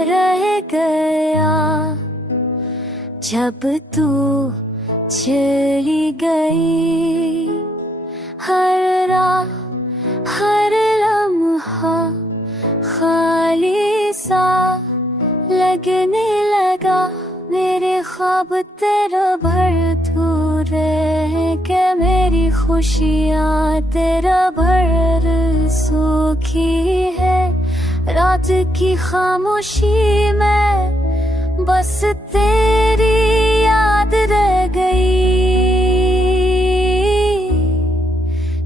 रह गया जब तू चली गई। हर रात हर लम्हा खाली सा लगने लगा। मेरे ख्वाब तेरा भर तू रह के मेरी खुशियाँ तेरा भर सूखी है। रात की खामोशी में बस तेरी याद रह गई।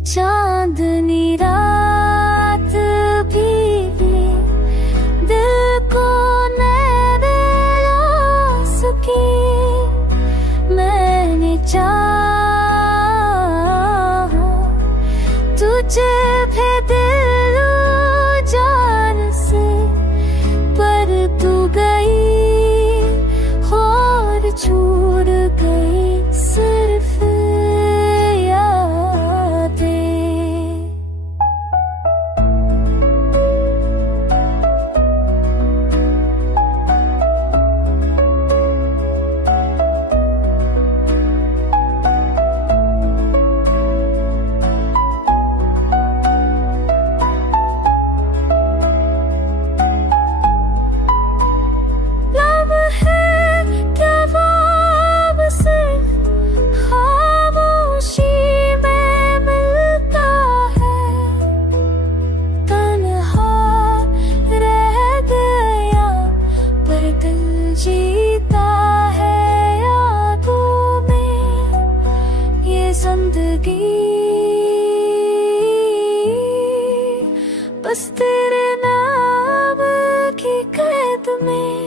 चांदनी रात भी दिल को नैने सकी। मैंने चाहा तुझे भी दिल जान से, पर तू गई और छोड़ गई सिर्फ यादें। जीता है यादों में ये जिंदगी, बस तेरे नाम की कैद में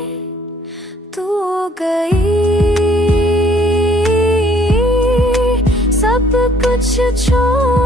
तू गई। सब कुछ छोड़